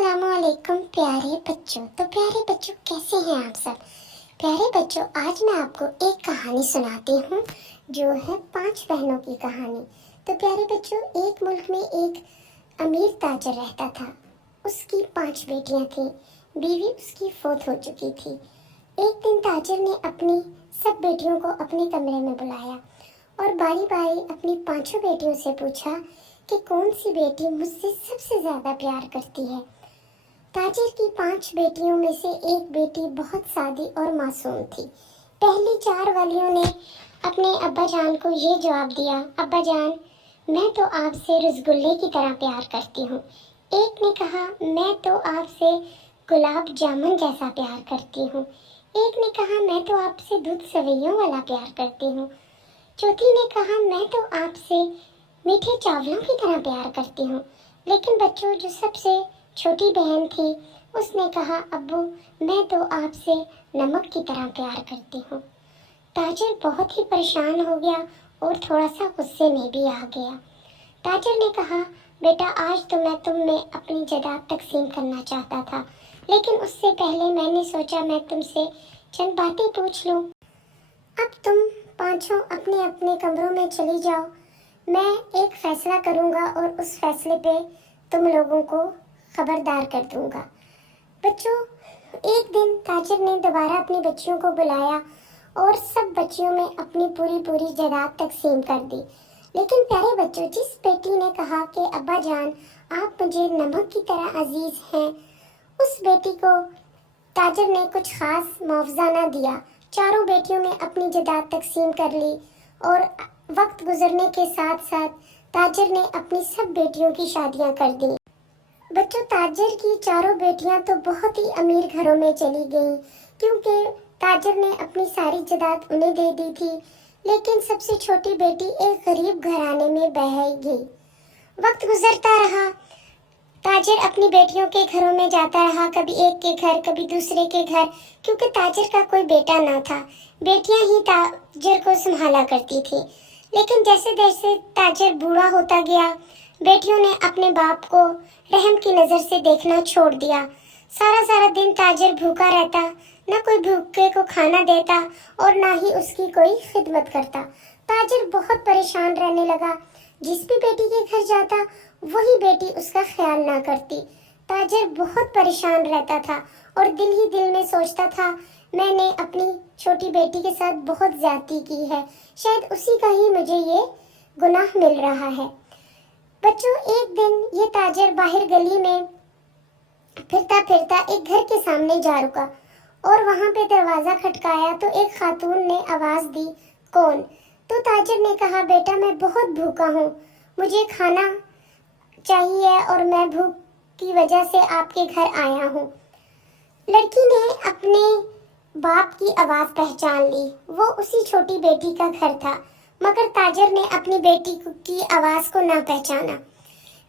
अस्सलाम वालेकुम प्यारे बच्चों। तो प्यारे बच्चों, कैसे हैं आप सब? प्यारे बच्चों, आज मैं आपको एक कहानी सुनाती हूँ जो है 5 बहनों की कहानी। तो प्यारे बच्चों, एक मुल्क में एक अमीर ताजर रहता था। उसकी 5 बेटियां थीं। बीवी उसकी फौत हो चुकी थी। एक दिन ताजर ने अपनी सब बेटियों को अपने कमरे में बुलाया और बारी बारी अपनी 5 बेटियों से पूछा कि कौन सी बेटी मुझसे सबसे ज्यादा प्यार करती है। ताजिर की 5 बेटियों में से एक बेटी बहुत सादी और मासूम थी। पहली 4 वालियों ने अपने अब्बा जान को ये जवाब दिया, अब्बा जान, मैं तो आपसे रसगुल्ले की तरह प्यार करती हूँ। एक ने कहा, मैं तो आपसे गुलाब जामुन जैसा प्यार करती हूँ। एक ने कहा, मैं तो आपसे दूध सवैयों वाला प्यार करती हूँ। चौथी ने कहा, मैं तो आपसे मीठे चावलों की तरह प्यार करती हूँ। लेकिन बच्चों, जो सबसे छोटी बहन थी, उसने कहा, अब्बू, मैं तो आपसे नमक की तरह प्यार करती हूँ। ताजिर बहुत ही परेशान हो गया और थोड़ा सा गुस्से में भी आ गया। ताजिर ने कहा, बेटा, आज तो मैं तुम में अपनी जायदाद तकसीम करना चाहता था, लेकिन उससे पहले मैंने सोचा मैं तुमसे चंद बातें पूछ लूँ। अब तुम पांचों अपने अपने कमरों में चली जाओ। मैं एक फैसला करूंगा और उस फैसले पे तुम लोगों को खबरदार कर दूंगा। बच्चों, एक दिन ताजिर ने दोबारा अपनी बच्चियों को बुलाया और सब बच्चियों में अपनी पूरी जायदाद तकसीम कर दी। लेकिन प्यारे बच्चों, जिस बेटी ने कहा कि अब्बा जान, आप मुझे नमक की तरह अजीज हैं, उस बेटी को ताजिर ने कुछ खास मुआवजा न दिया। चारों बेटियों ने अपनी जायदाद तकसीम कर ली और वक्त गुजरने के साथ साथ ताजिर ने अपनी सब बेटियों की शादियां कर दी। बच्चों, ताजिर की चारों बेटियां तो बहुत ही अमीर घरों में चली गईं, क्योंकि ताजिर ने अपनी सारी जायदाद उन्हें दे दी थी। लेकिन सबसे छोटी बेटी एक गरीब घराने में बह गई। वक्त गुजरता रहा, ताजिर अपनी बेटियों के घरों में जाता रहा, कभी एक के घर, कभी दूसरे के घर, क्योंकि ताजिर का कोई बेटा ना था। बेटियां ही ताजिर को संभाला करती थी। लेकिन जैसे जैसे ताजिर बूढ़ा होता गया, बेटियों ने अपने बाप को रहम की नजर से देखना छोड़ दिया। सारा दिन ताजिर भूखा रहता, न कोई भूखे को खाना देता और ना ही उसकी कोई खिदमत करता। ताजिर बहुत परेशान रहने लगा। जिस भी बेटी के घर जाता, वही बेटी उसका ख्याल ना करती। ताजिर बहुत परेशान रहता था और दिल ही दिल में सोचता था, मैंने अपनी छोटी बेटी के साथ बहुत ज्यादती की है, शायद उसी का ही मुझे ये गुनाह मिल रहा है। बच्चों, एक दिन ये ताजिर बाहर गली में फिरता फिरता एक घर के सामने जा रुका और वहां पे दरवाजा खटकाया तो एक खातून ने आवाज दी, कौन? तो ताजिर ने कहा, बेटा, मैं बहुत भूखा हूँ, मुझे खाना चाहिए और मैं भूख की वजह से आपके घर आया हूँ। लड़की ने अपने बाप की आवाज पहचान ली। वो उसी छोटी बेटी का घर था, मगर ताजिर ने अपनी बेटी की आवाज को ना पहचाना।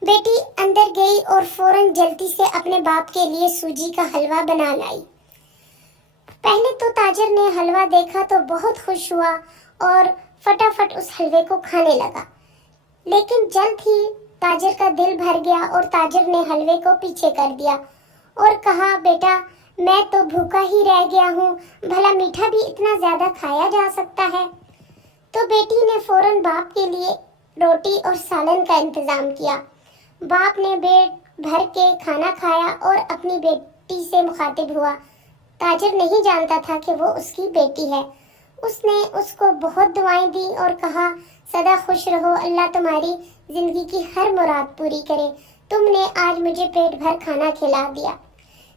बेटी अंदर गई और फौरन जल्दी से अपने बाप के लिए सूजी का हलवा बना लाई। पहले तो ताजिर ने हलवा देखा तो बहुत खुश हुआ और फटाफट उस हलवे को खाने लगा। लेकिन जल्द ही ताजिर का दिल भर गया और ताजिर ने हलवे को पीछे कर दिया और कहा, बेटा, मैं तो भूखा ही रह गया हूँ, भला मीठा भी इतना ज्यादा खाया जा सकता है? तो बेटी ने फौरन बाप के लिए रोटी और सालन का इंतजाम किया। बाप ने पेट भर के खाना खाया और अपनी बेटी से मुखातिब हुआ। ताजिर नहीं जानता था कि वो उसकी बेटी है। उसने उसको बहुत दुआएं दी और कहा, सदा खुश रहो, अल्लाह तुम्हारी जिंदगी की हर मुराद पूरी करे, तुमने आज मुझे पेट भर खाना खिला दिया।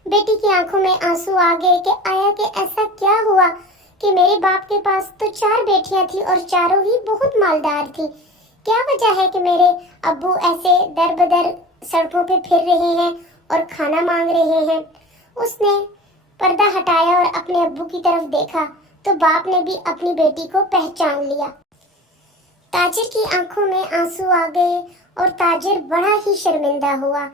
बेटी की आंखों में आंसू आ गए कि आया कि ऐसा क्या हुआ कि मेरे बाप के पास तो 4 बेटियां थी और चारों ही बहुत मालदार थी। क्या वजह है कि मेरे अब्बू ऐसे दर बदर सड़कों पे फिर रहे हैं और खाना मांग रहे हैं? उसने पर्दा हटाया और अपने अब्बू की तरफ देखा तो बाप ने भी अपनी बेटी को पहचान लिया। ताजिर की आंखों में आंसू आ गए और ताजिर बड़ा ही शर्मिंदा हुआ।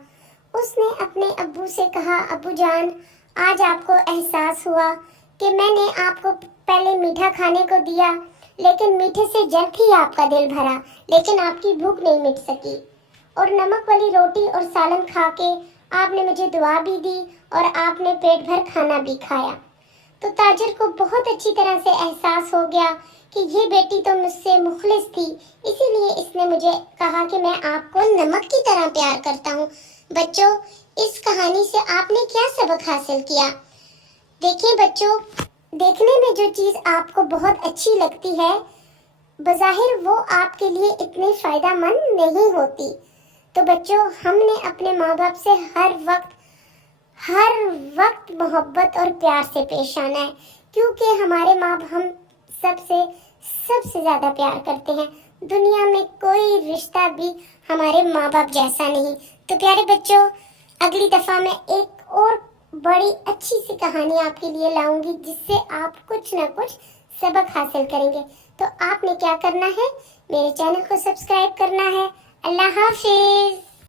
उसने अपने अब्बू से कहा, अब्बू जान, आज आपको एहसास हुआ कि मैंने आपको पहले मीठा खाने को दिया, लेकिन मीठे से जल्द ही आपका दिल भरा, लेकिन आपकी भूख नहीं मिट सकी और नमक वाली रोटी और सालन खा के آپ نے مجھے دعا بھی دی اور آپ نے پیٹ بھر کھانا بھی کھایا۔ تو تاجر کو بہت اچھی طرح سے احساس ہو گیا کہ یہ بیٹی تو مجھ سے مخلص تھی، اسی لیے اس نے مجھے کہا کہ میں آپ کو نمک کی طرح پیار کرتا ہوں۔ بچوں، اس کہانی سے آپ نے کیا سبق حاصل کیا؟ دیکھیں بچوں، دیکھنے میں جو چیز آپ کو بہت اچھی لگتی ہے، بظاہر وہ آپ کے لیے اتنی فائدہ مند نہیں ہوتی۔ تو بچوں، ہم نے اپنے ماں باپ سے ہر وقت محبت اور پیار سے پیش آنا ہے، کیونکہ ہمارے ماں باپ ہم سب سے زیادہ پیار کرتے ہیں۔ دنیا میں کوئی رشتہ بھی ہمارے ماں باپ جیسا نہیں۔ تو پیارے بچوں، اگلی دفعہ میں ایک اور بڑی اچھی سی کہانی آپ کے لیے لاؤں گی، جس سے آپ کچھ نہ کچھ سبق حاصل کریں گے۔ تو آپ نے کیا کرنا ہے؟ میرے چینل کو سبسکرائب کرنا ہے۔ اللہ حافظ۔